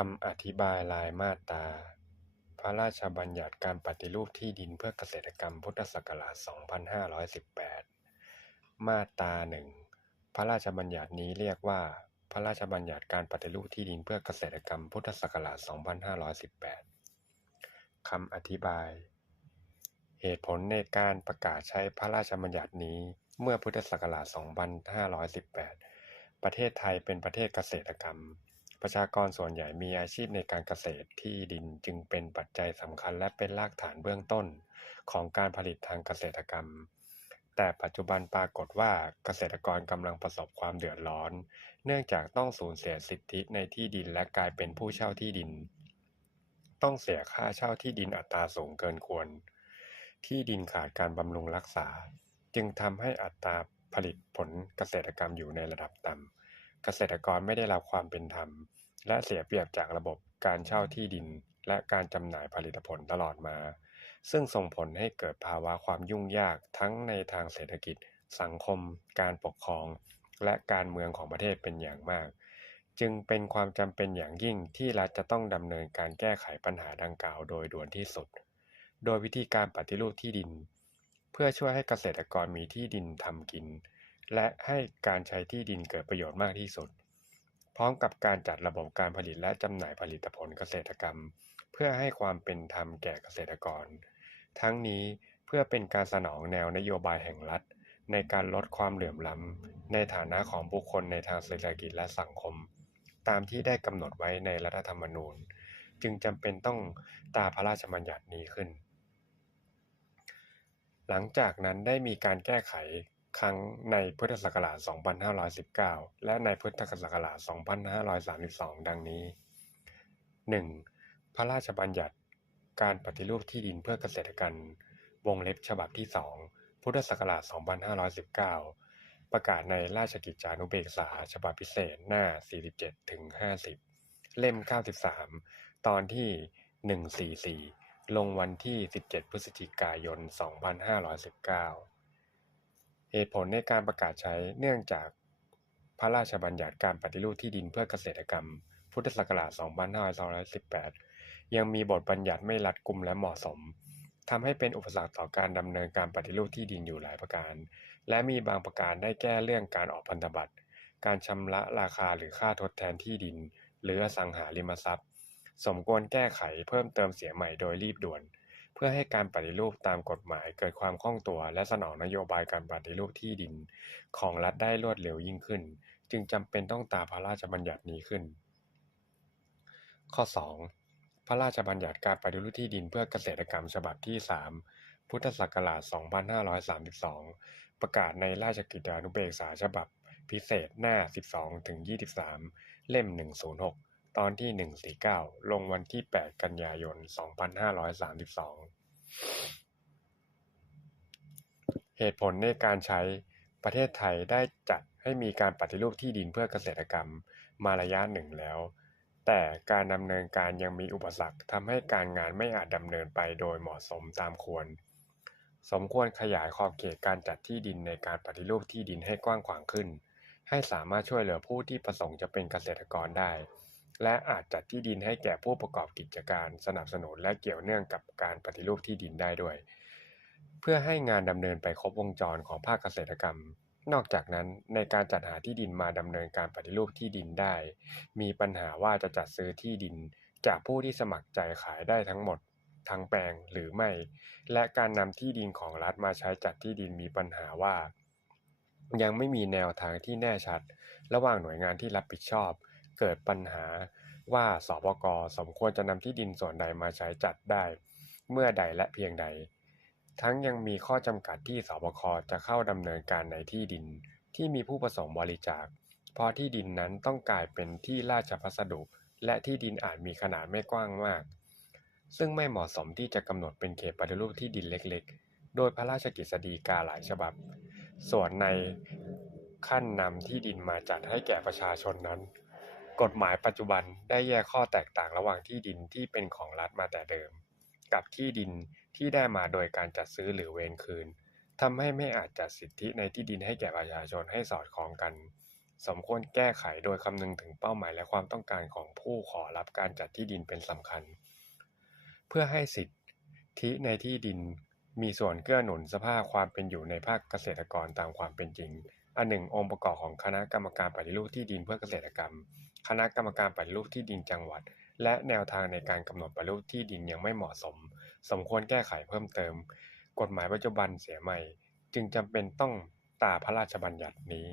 คำอธิบายรายมาตรา พระราชบัญญัติการปฏิรูปที่ดินเพื่อเกษตรกรรมพุทธศักราช 2518 มาตราหนึ่งพระราชบัญญัตินี้เรียกว่า พระราชบัญญัติการปฏิรูปที่ดินเพื่อเกษตรกรรมพุทธศักราช 2518 คำอธิบาย เหตุผลในการประกาศใช้พระราชบัญญัตินี้เมื่อพุทธศักราช 2518 ประเทศไทยเป็นประเทศเกษตรกรรม ประชากรส่วนใหญ่มีอาชีพในการเกษตรที่ดินจึงเป็นปัจจัยสำคัญและเป็นรากฐานเบื้องต้นของการผลิตทางเกษตรกรรม แต่ปัจจุบันปรากฏว่าเกษตรกรกำลังประสบความเดือดร้อน เนื่องจากต้องสูญเสียสิทธิในที่ดินและกลายเป็นผู้เช่าที่ดิน ต้องเสียค่าเช่าที่ดินอัตราสูงเกินควร ที่ดินขาดการบำรุงรักษา จึงทำให้อัตราผลิตผลเกษตรกรรมอยู่ในระดับต่ำ เกษตรกรไม่ได้รับความเป็นธรรม และเสียเปรียบจากระบบการเช่าที่ดิน และการจำหน่ายผลิตผลตลอดมา ซึ่งส่งผลให้เกิดภาวะความยุ่งยากทั้งในทางเศรษฐกิจ สังคม การปกครอง และการเมืองของประเทศเป็นอย่างมาก จึงเป็นความจำเป็นอย่างยิ่งที่รัฐจะต้องดำเนินการแก้ไขปัญหาดังกล่าวโดยด่วนที่สุด โดยวิธีการปฏิรูปที่ดิน เพื่อช่วยให้เกษตรกรมีที่ดินทำกิน และให้การใช้ที่ดินเกิดประโยชน์มากที่สุด พร้อมกับการจัดระบบการผลิตและจำหน่ายผลิตผลเกษตรกรรม เพื่อให้ความเป็นธรรมแก่เกษตรกร ทั้งนี้เพื่อเป็นการสนองแนวนโยบายแห่งรัฐ ในการลดความเหลื่อมล้ำในฐานะของบุคคลในทางเศรษฐกิจและสังคม ตามที่ได้กำหนดไว้ในรัฐธรรมนูญ จึงจำเป็นต้องตาพระราชบัญญัตินี้ขึ้นหลังจากนั้นได้มีการแก้ไข ครั้งในพุทธศักราช 2519 และในพุทธศักราช 2532 ดังนี้ 1. พระราชบัญญัติการปฏิรูปที่ดินเพื่อเกษตรกรรมวงเล็บฉบับที่ 2 พุทธศักราช 2519 ประกาศในราชกิจจานุเบกษา ฉบับพิเศษหน้า 47ถึง50เล่ม 93 ตอนที่ 144 ลงวันที่ 17 พฤศจิกายน 2519 เหตุผลในการประกาศใช้เนื่องจากพระราชบัญญัติการปฏิรูปที่ดินเพื่อเกษตรกรรม พุทธศักราช 2518 ยังมีบทบัญญัติไม่รัดกุมและเหมาะสมทำให้เป็นอุปสรรคต่อการดำเนินการปฏิรูปที่ดินอยู่หลายประการ และมีบางประการได้แก้เรื่องการออกพันธบัตร การชำระราคาหรือค่าทดแทนที่ดิน หรืออสังหาริมทรัพย์ สมควรแก้ไขเพิ่มเติมเสียใหม่โดยรีบด่วน เพื่อให้การปฏิรูปตามกฎหมายเกิดความคล่องตัว และสนองนโยบายการปฏิรูปที่ดินของรัฐได้รวดเร็วยิ่งขึ้น จึงจำเป็นต้องตามพระราชบัญญัตินี้ขึ้น ข้อ 2. พระราชบัญญัติการปฏิรูปที่ดินเพื่อเกษตรกรรมฉบับที่ 3 พุทธศักราช 2532 ประกาศในราชกิจจานุเบกษาฉบับพิเศษหน้า 12-23 เล่ม 106 ตอนที่ 149 ลงวันที่ 8 กันยายน 2532 เหตุผลในการใช้ประเทศไทยได้จัดให้มีการปฏิรูปที่ดินเพื่อเกษตรกรรมมาระยะหนึ่งแล้ว แต่การดำเนินการยังมีอุปสรรคทำให้การงานไม่อาจดำเนินไปโดยเหมาะสมตามควร สมควรขยายขอบเขตการจัดที่ดินในการปฏิรูปที่ดินให้กว้างขวางขึ้น ให้สามารถช่วยเหลือผู้ที่ประสงค์จะเป็นเกษตรกรได้ และอาจจัดที่ดินให้แก่ผู้ประกอบกิจการสนับสนุนและเกี่ยวเนื่องกับการปฏิรูปที่ดินได้ด้วย เพื่อให้งานดำเนินไปครบวงจรของภาคเกษตรกรรม นอกจากนั้นในการจัดหาที่ดินมาดำเนินการปฏิรูปที่ดินได้ มีปัญหาว่าจะจัดซื้อที่ดิน จากผู้ที่สมัครใจขายได้ทั้งหมดทั้งแปลงหรือไม่ และการนำที่ดินของรัฐมาใช้จัดที่ดินมีปัญหาว่า ยังไม่มีแนวทางที่แน่ชัด ระหว่างหน่วยงานที่รับผิดชอบ เกิดปัญหาว่าสปกสมควรจะนำที่ดินส่วนใดมาใช้จัดได้ เมื่อใดและเพียงใด ทั้งยังมีข้อจำกัดที่สปกจะเข้าดำเนินการในที่ดิน ที่มีผู้ประสงค์บริจาค เพราะที่ดินนั้นต้องกลายเป็นที่ราชพัสดุ และที่ดินอาจมีขนาดไม่กว้างมาก ซึ่งไม่เหมาะสมที่จะกำหนดเป็นเขตปฏิรูปที่ดินเล็กๆ โดยพระราชกฤษฎีกาหลายฉบับ ส่วนในขั้นนำที่ดินมาจัดให้แก่ประชาชนนั้น กฎหมายปัจจุบันได้แยกข้อแตกต่างระหว่างที่ดินที่เป็นของรัฐมาแต่เดิม กับที่ดินที่ได้มาโดยการจัดซื้อหรือเวรคืนทำให้ไม่อาจจัดสิทธิในที่ดินให้แก่ประชาชนให้สอดคล้องกัน สมควรแก้ไขโดยคำนึงถึงเป้าหมายและความต้องการของผู้ขอรับการจัดที่ดินเป็นสำคัญ เพื่อให้สิทธิในที่ดินมีส่วนเกื้อหนุนสภาพความเป็นอยู่ในภาคเกษตรกรตามความเป็นจริง อันหนึ่งองค์ประกอบของคณะกรรมการปฏิรูปที่ดินเพื่อเกษตรกรรม คณะกรรมการปฏิรูปที่ดินจังหวัด และแนวทางในการกำหนดปฏิรูปที่ดินยังไม่เหมาะสม สมควรแก้ไขเพิ่มเติม กฎหมายปัจจุบันเสียใหม่ จึงจำเป็นต้องตาพระราชบัญญัตินี้